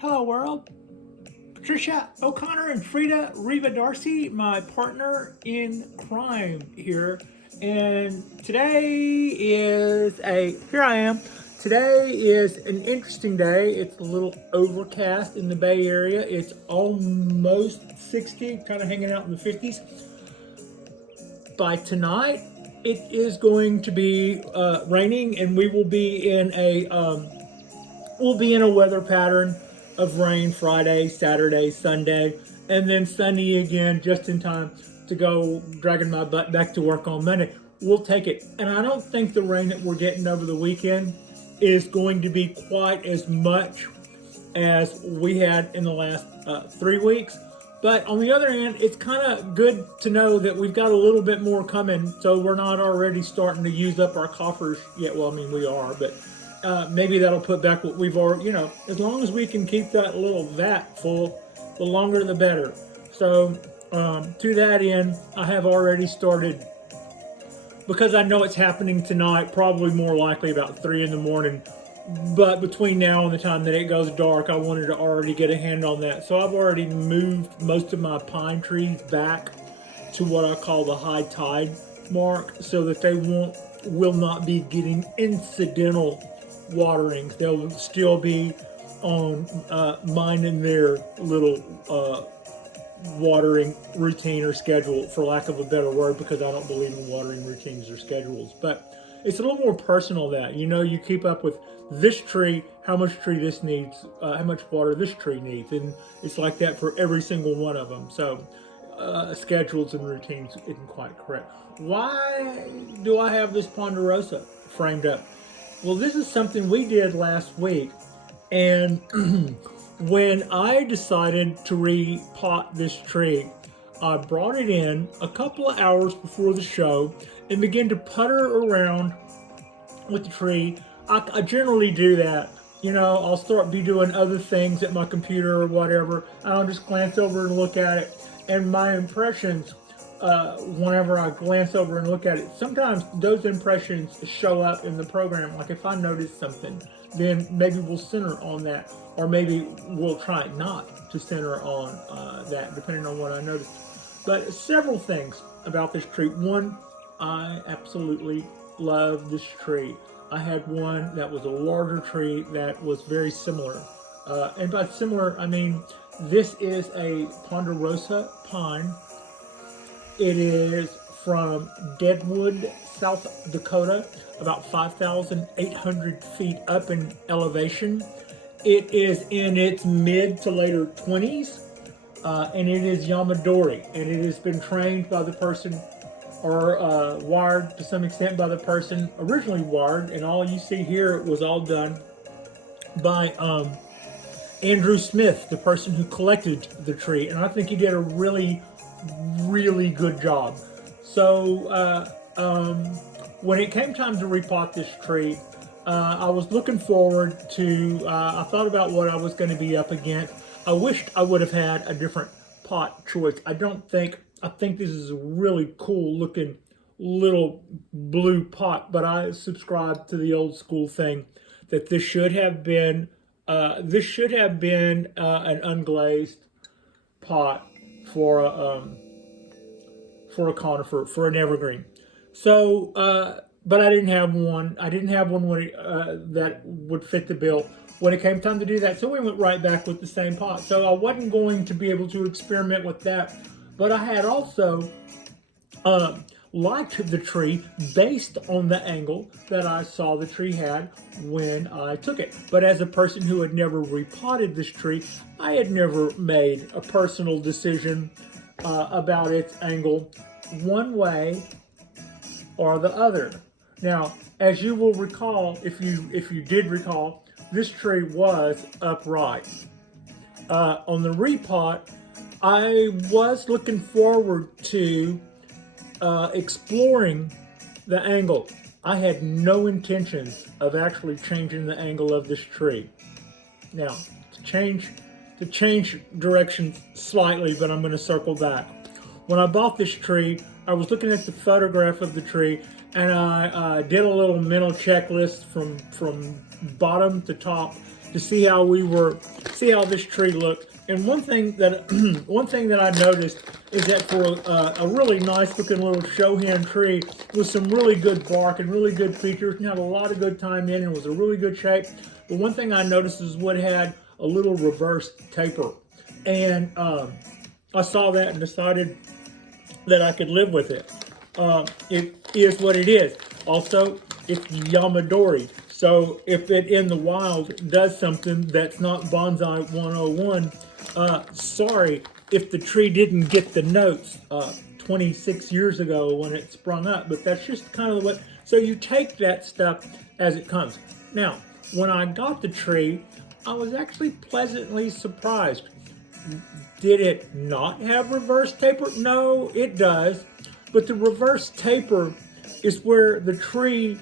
Hello world, Patricia O'Connor and Frida Reva Darcy, my partner in crime here. And here I am. Today is an interesting day. It's a little overcast in the Bay Area. It's almost 60, kind of hanging out in the 50s. By tonight, it is going to be raining, and we will be in a weather pattern of rain Friday, Saturday, Sunday, and then sunny again just in time to go dragging my butt back to work on Monday. We'll take it. And I don't think the rain that we're getting over the weekend is going to be quite as much as we had in the last 3 weeks. But on the other hand, it's kind of good to know that we've got a little bit more coming, so we're not already starting to use up our coffers yet. Well, I mean, we are, but maybe that'll put back what we've already, as long as we can keep that little vat full, the longer the better. So to that end, I have already started, because I know it's happening tonight, probably more likely about 3 in the morning. But between now and the time that it goes dark, I wanted to already get a hand on that. So I've already moved most of my pine trees back to what I call the high tide mark, so that they will not be getting incidental waterings. They'll still be on minding their little watering routine or schedule, for lack of a better word, because I don't believe in watering routines or schedules. But it's a little more personal that, you keep up with this tree, how much tree this needs, how much water this tree needs. And it's like that for every single one of them. So schedules and routines isn't quite correct. Why do I have this Ponderosa framed up? Well, this is something we did last week. And when I decided to repot this tree, I brought it in a couple of hours before the show and began to putter around with the tree. I generally do that. I'll be doing other things at my computer or whatever. I'll just glance over and look at it. And my impressions, whenever I glance over and look at it, sometimes those impressions show up in the program. Like if I notice something, then maybe we'll center on that. Or maybe we'll try not to center on that, depending on what I notice. But several things about this tree. One, I absolutely love this tree. I had one that was a larger tree that was very similar. And by similar, I mean, this is a Ponderosa Pine. It is from Deadwood, South Dakota, about 5,800 feet up in elevation. It is in its mid to later 20s, and it is Yamadori, and it has been trained by the person, or wired to some extent by the person originally wired, and all you see here was all done by Andrew Smith, the person who collected the tree, and I think he did a really, really good job. So when it came time to repot this tree, I was looking forward to, I thought about what I was going to be up against. I wished I would have had a different pot choice. I think this is a really cool looking little blue pot, but I subscribe to the old school thing that this should have been an unglazed pot for a conifer, for an evergreen. So, but I didn't have one. I didn't have one that would fit the bill when it came time to do that. So we went right back with the same pot. So I wasn't going to be able to experiment with that. But I had also liked the tree based on the angle that I saw the tree had when I took it. But as a person who had never repotted this tree, I had never made a personal decision about its angle one way or the other. Now, as you will recall, if you did recall, this tree was upright. On the repot, I was looking forward to exploring the angle. I had no intentions of actually changing the angle of this tree. Now, to change direction slightly, but I'm going to circle back. When I bought this tree, I was looking at the photograph of the tree, and I did a little mental checklist from bottom to top to see how this tree looked. And one thing that I noticed is that for a really nice looking little show hand tree with some really good bark and really good features and had a lot of good time in and was a really good shape. But one thing I noticed is what had a little reverse taper. And I saw that and decided that I could live with it. It is what it is. Also, it's Yamadori. So if it in the wild does something that's not Bonsai 101, sorry if the tree didn't get the notes 26 years ago when it sprung up, but that's just kind of the way. So you take that stuff as it comes. Now, when I got the tree, I was actually pleasantly surprised. Did it not have reverse taper? No, it does. But the reverse taper is where the tree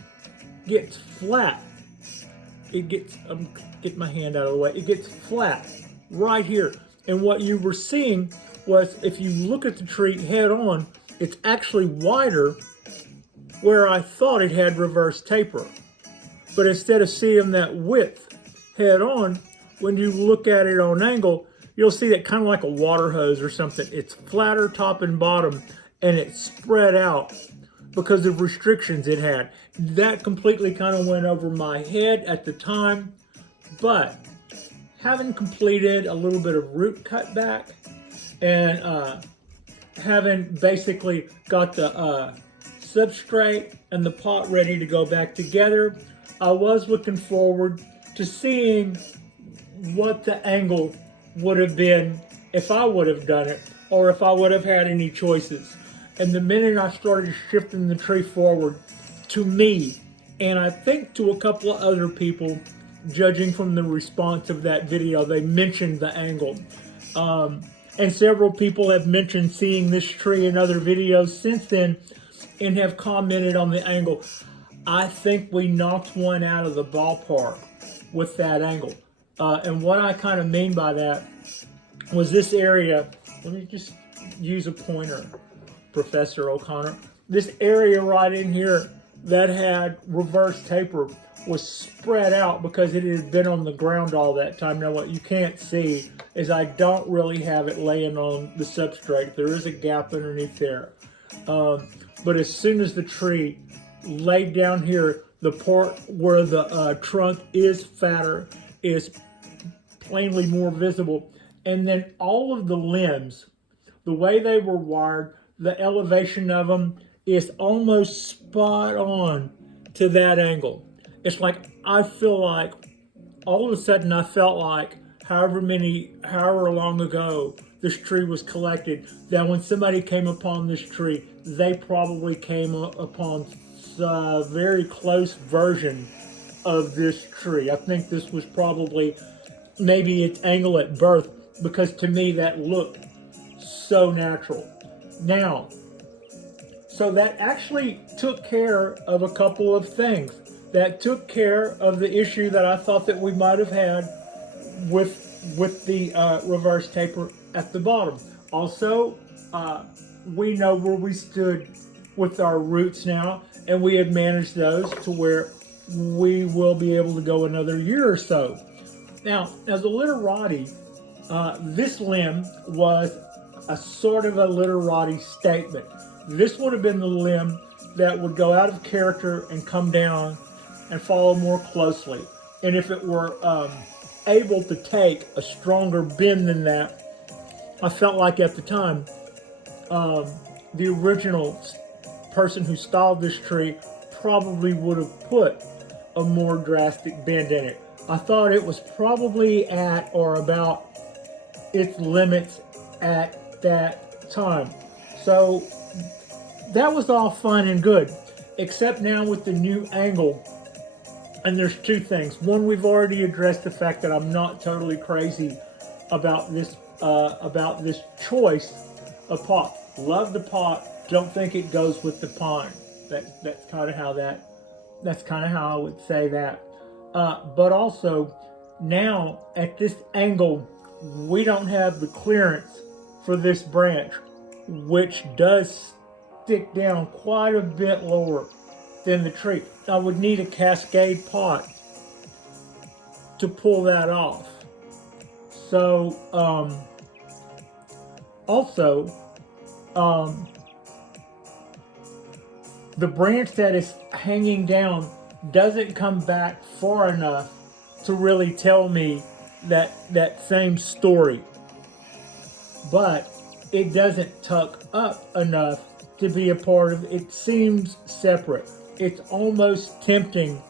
gets flat. It gets, get my hand out of the way. It gets flat right here. And what you were seeing was, if you look at the tree head on, it's actually wider where I thought it had reverse taper. But instead of seeing that width head on, when you look at it on angle, you'll see that kind of like a water hose or something. It's flatter top and bottom, and it's spread out because of restrictions it had. That completely kind of went over my head at the time, but having completed a little bit of root cutback and having basically got the substrate and the pot ready to go back together, I was looking forward to seeing what the angle would have been if I would have done it, or if I would have had any choices. And the minute I started shifting the tree forward, to me, and I think to a couple of other people, judging from the response of that video, they mentioned the angle. And several people have mentioned seeing this tree in other videos since then and have commented on the angle. I think we knocked one out of the ballpark with that angle. And what I kind of mean by that was this area. Let me just use a pointer, Professor O'Connor. This area right in here that had reverse taper was spread out because it had been on the ground all that time. Now what you can't see is I don't really have it laying on the substrate. There is a gap underneath there. But as soon as the tree laid down here, the part where the trunk is fatter is plainly more visible. And then all of the limbs, the way they were wired, the elevation of them is almost spot on to that angle. It's like, I feel like, all of a sudden I felt like however long ago this tree was collected, that when somebody came upon this tree, they probably came upon a very close version of this tree. I think this was probably maybe its angle at birth, because to me that looked so natural. Now, so that actually took care of a couple of things. That took care of the issue that I thought that we might have had with the reverse taper at the bottom. Also, we know where we stood with our roots now, and we had managed those to where we will be able to go another year or so. Now, as a literati, this limb was a sort of a literati statement. This would have been the limb that would go out of character and come down and follow more closely. And if it were able to take a stronger bend than that, I felt like at the time, the original person who styled this tree probably would have put a more drastic bend in it. I thought it was probably at or about its limits at that time. So that was all fine and good, except now with the new angle. And there's two things. One, we've already addressed the fact that I'm not totally crazy about this choice of pot. Love the pot. Don't think it goes with the pine. That's kind of how I would say that. But also, now at this angle, we don't have the clearance for this branch, which does stick down quite a bit lower than the tree. I would need a cascade pot to pull that off. So also the branch that is hanging down doesn't come back far enough to really tell me that same story, but it doesn't tuck up enough to be a part of it. It seems separate. It's almost tempting,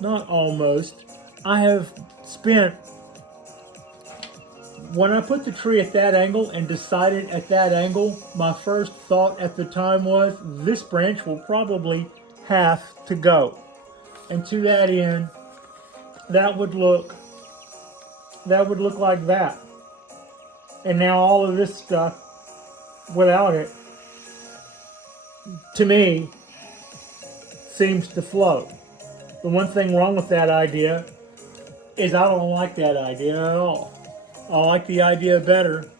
not almost. I have spent, when I put the tree at that angle and decided at that angle, my first thought at the time was, this branch will probably have to go. And to that end, that would look like that. And now all of this stuff without it, to me, seems to flow. The one thing wrong with that idea is I don't like that idea at all. I like the idea better.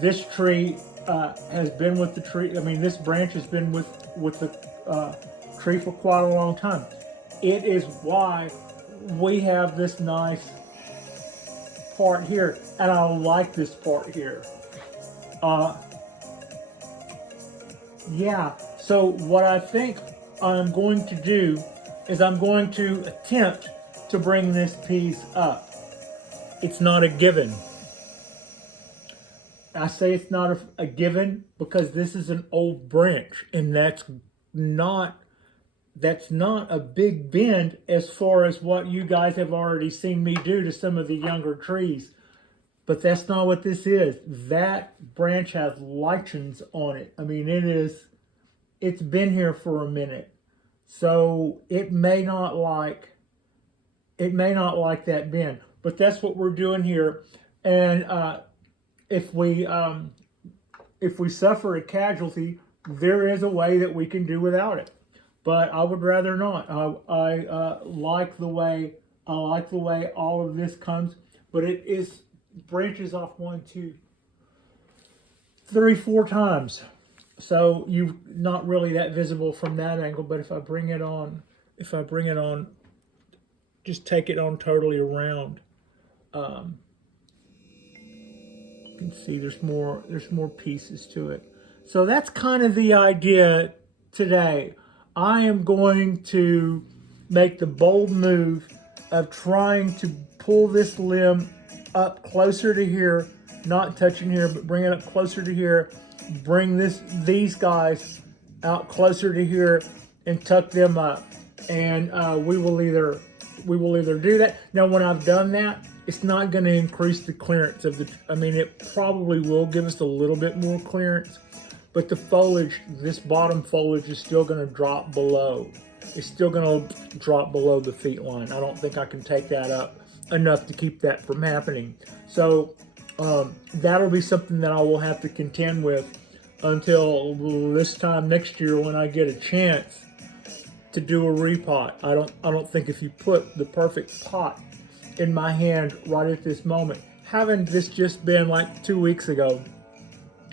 This tree has been with the tree. I mean, this branch has been with the tree for quite a long time. It is why we have this nice part here, and I like this part here. Yeah, so what I think I'm going to do is I'm going to attempt to bring this piece up. It's not a given. I say it's not a given because this is an old branch, and that's not a big bend as far as what you guys have already seen me do to some of the younger trees. But that's not what this is. That branch has lichens on it. I mean, it's been here for a minute. So it may not like that bend. But that's what we're doing here. And if we suffer a casualty, there is a way that we can do without it. But I would rather not. I like the way all of this comes, but it is branches off 1, 2, 3, 4 times. So you're not really that visible from that angle. But if I bring it on, just take it on totally around. You can see there's more pieces to it. So that's kind of the idea today. I am going to make the bold move of trying to pull this limb up closer to here, not touching here, but bring it up closer to here, bring these guys out closer to here and tuck them up. And we will either do that. Now, when I've done that, it's not going to increase the clearance of it probably will give us a little bit more clearance, but the foliage, this bottom foliage is still going to drop below. It's still going to drop below the feet line. I don't think I can take that up enough to keep that from happening. So that'll be something that I will have to contend with until this time next year when I get a chance to do a repot. I don't think if you put the perfect pot in my hand right at this moment, having this just been like 2 weeks ago,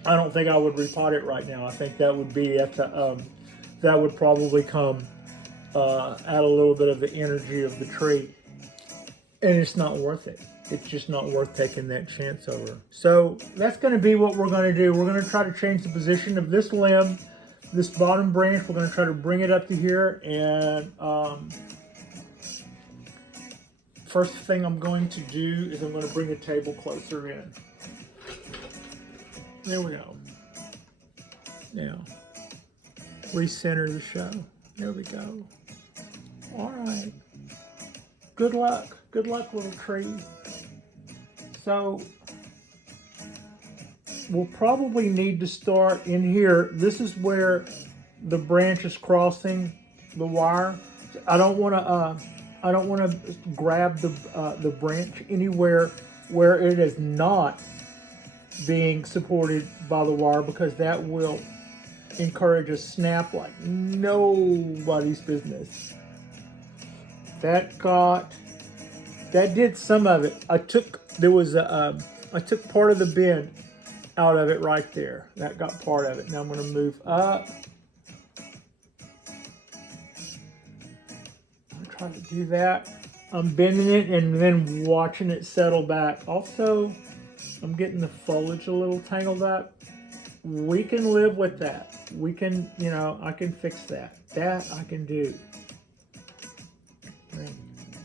I don't think I would repot it right now. I think that would be that would probably come add a little bit of the energy of the tree, and it's not worth it. It's just not worth taking that chance over. So that's going to be what we're going to do. We're going to try to change the position of this limb, this bottom branch. We're going to try to bring it up to here, and first thing I'm going to do is I'm going to bring the table closer in. There we go. Now, recenter the show. There we go. All right. Good luck. Good luck, little tree. So, we'll probably need to start in here. This is where the branch is crossing the wire. I don't want to grab the branch anywhere where it is not being supported by the wire, because that will encourage a snap like nobody's business. That did some of it. I took part of the bend out of it right there. That got part of it. Now I'm going to move up. I'm trying to do that. I'm bending it and then watching it settle back. Also, I'm getting the foliage a little tangled up. We can live with that. We can, you know, I can fix that. That I can do. And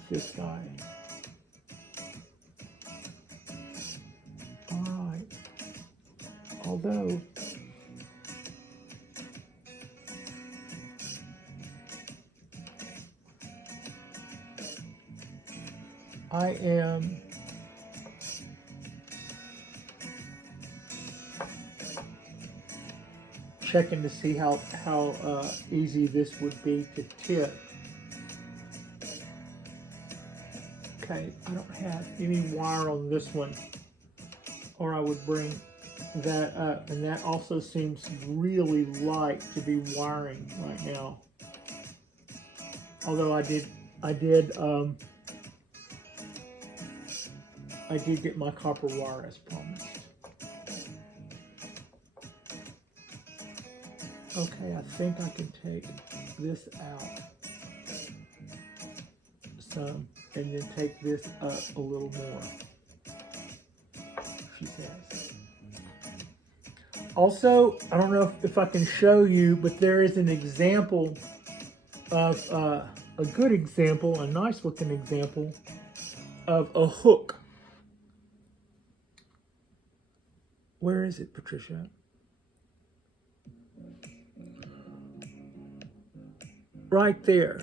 this guy. All right. Although, I am checking to see how easy this would be to tip. Okay, I don't have any wire on this one, or I would bring that up, and that also seems really light to be wiring right now. Although I did get my copper wire as promised. Okay, I think I can take this out some and then take this up a little more, she says. Also, I don't know if I can show you, but there is an example of a good example, a nice looking example of a hook. Where is it, Patricia? Right there.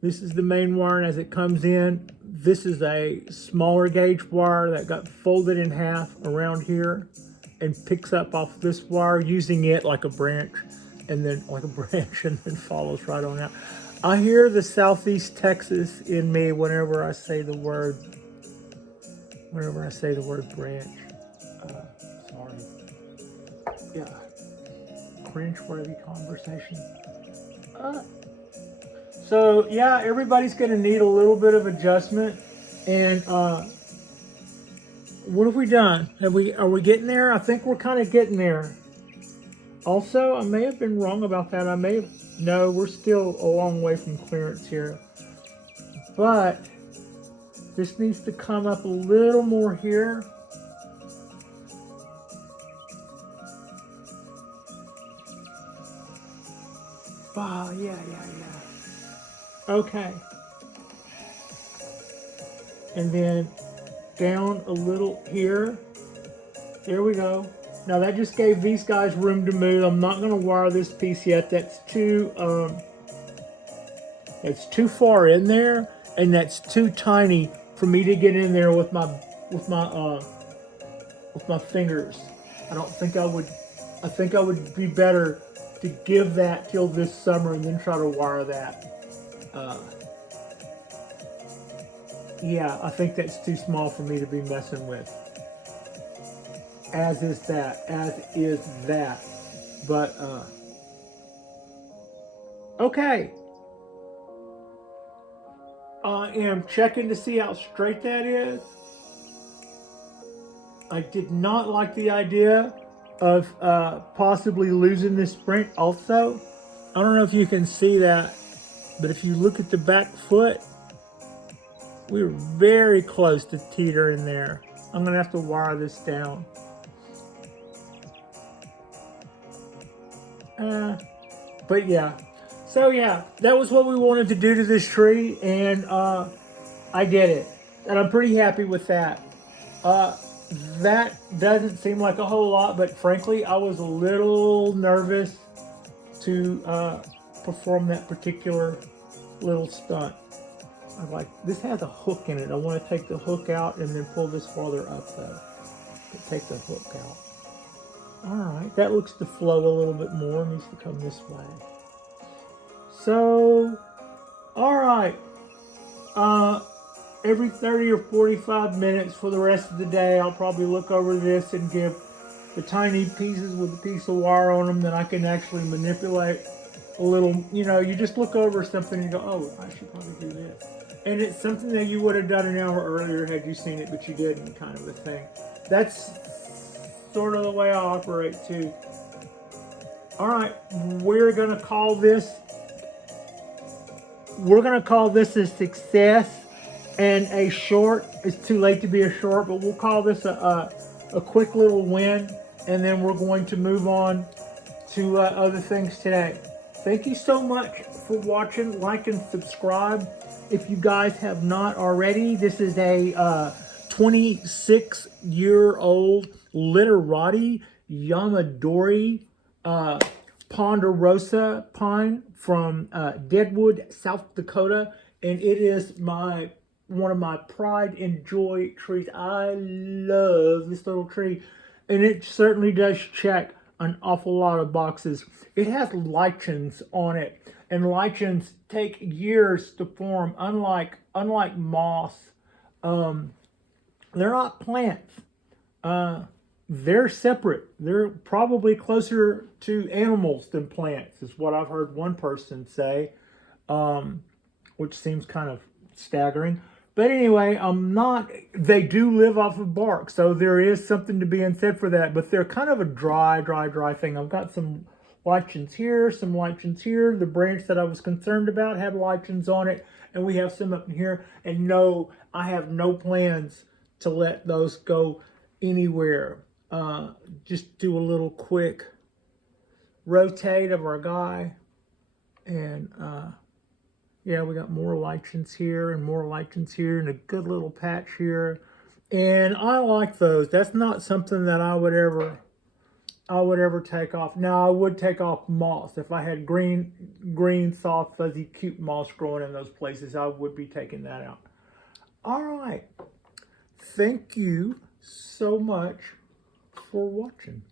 This is the main wire, and as it comes in, this is a smaller gauge wire that got folded in half around here and picks up off this wire, using it like a branch, and then follows right on out. I hear the Southeast Texas in me whenever I say the word branch. Sorry. Yeah. Cringe-worthy conversation. So yeah, everybody's going to need a little bit of adjustment. And what have we done? Are we getting there? I think we're kind of getting there. Also, I may have been wrong about that. No, we're still a long way from clearance here. But this needs to come up a little more here. Wow, yeah. Okay. And then down a little here. There we go. Now that just gave these guys room to move. I'm not going to wire this piece yet. That's too far in there, and that's too tiny for me to get in there with my fingers. I think I would be better to give that till this summer and then try to wire that. Yeah, I think that's too small for me to be messing with. As is that. But, okay. I am checking to see how straight that is. I did not like the idea of possibly losing this sprint also. I don't know if you can see that, but if you look at the back foot, we were very close to teetering there. I'm going to have to wire this down. But yeah. So yeah, that was what we wanted to do to this tree, and I did it. And I'm pretty happy with that. That doesn't seem like a whole lot, but frankly, I was a little nervous to perform that particular little stunt. I'm like, this has a hook in it. I want to take the hook out and then pull this farther up though. But take the hook out. Alright, that looks to flow a little bit more. It needs to come this way. So, alright. Every 30 or 45 minutes for the rest of the day, I'll probably look over this and give the tiny pieces with a piece of wire on them that I can actually manipulate a little. You know, you just look over something and go, oh, I should probably do this. And it's something that you would have done an hour earlier had you seen it, but you didn't, kind of a thing. That's sort of the way I operate too. Alright, we're going to call this a success. and a short. It's too late to be a short, but we'll call this a quick little win, and then we're going to move on to other things today. Thank you so much for watching. Like and subscribe if you guys have not already. This is a 26-year-old literati Yamadori Ponderosa Pine from Deadwood, South Dakota, and it is one of my pride and joy trees. I love this little tree, and it certainly does check an awful lot of boxes. It has lichens on it, and lichens take years to form. Unlike moss, they're not plants. They're separate. They're probably closer to animals than plants, is what I've heard one person say, which seems kind of staggering. But anyway, they do live off of bark, so there is something to be said for that, but they're kind of a dry thing. I've got some lichens here, some lichens here. The branch that I was concerned about had lichens on it, and we have some up in here. And no, I have no plans to let those go anywhere. Just do a little quick rotate of our guy, and yeah, we got more lichens here and more lichens here and a good little patch here. And I like those. That's not something that I would ever take off. Now, I would take off moss. If I had green, soft, fuzzy, cute moss growing in those places, I would be taking that out. All right. Thank you so much for watching.